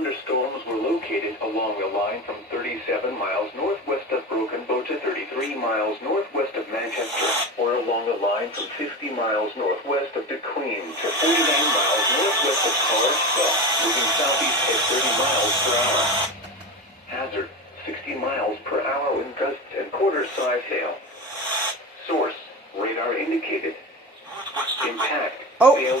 thunderstorms were located along the line from 37 miles northwest of Broken Bow to 33 miles northwest of Manchester, or along the line from 50 miles northwest of De Queen to 49 miles northwest of Colorado, moving southeast at 30 miles per hour. Hazard, 60 miles per hour wind gusts and quarter-size hail. Source, radar indicated. Impact, hail damage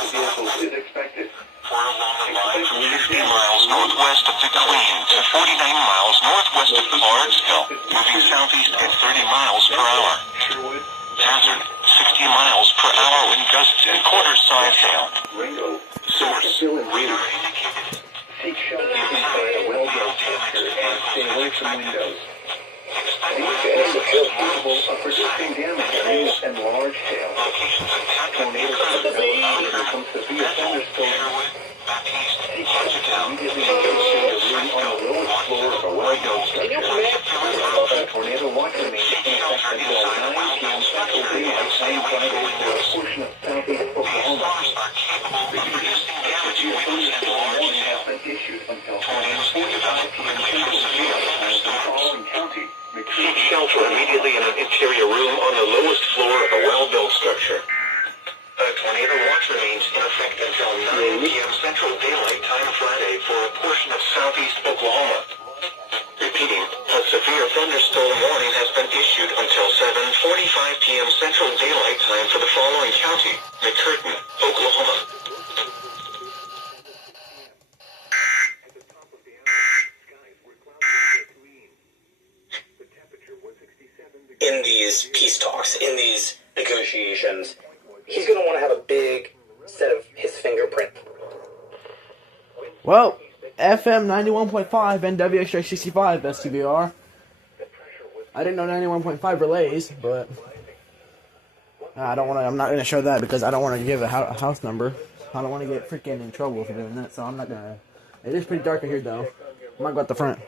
to vehicles is expected. For along the line from 50 miles northwest of De Queen to 49 miles northwest of Clarksville, moving southeast at 30 miles per hour. Hazard, 60 miles per hour wind gusts and quarter-size hail. Source, radar indicated. Seek shelter inside a well-built structure and stay away from windows. These areas are capable of producing damage to rings and large hail. Tornadoes are developed from severe thunderstorms. Seek shelter immediately inside a room on the lowest floor of a well-built structure. A tornado watch remains in effect until 9 p.m. Central Daylight Time Friday for a portion of southeast Oklahoma. Thunderstorm warning has been issued until 9:45 p.m. Central Daylight Time for the following county. Seek shelter immediately in an interior room on the lowest floor of a well-built structure. A tornado watch remains in effect until 9 p.m. Central Daylight Time Friday for a portion of southeast Oklahoma. Repeating, a severe thunderstorm warning has been issued until 7:45 p.m. Central Daylight Time for the following county, McCurtain, Oklahoma. In these peace talks, in these negotiations, he's going to want to have a big set of his fingerprint. Well, FM 91.5 and WXJ65 STBR. I didn't know 91.5 relays, but I'm not going to show that because I don't want to give a house number. I don't want to get freaking in trouble for doing that, so I'm not going to. It is pretty dark in here, though. I might go out the front.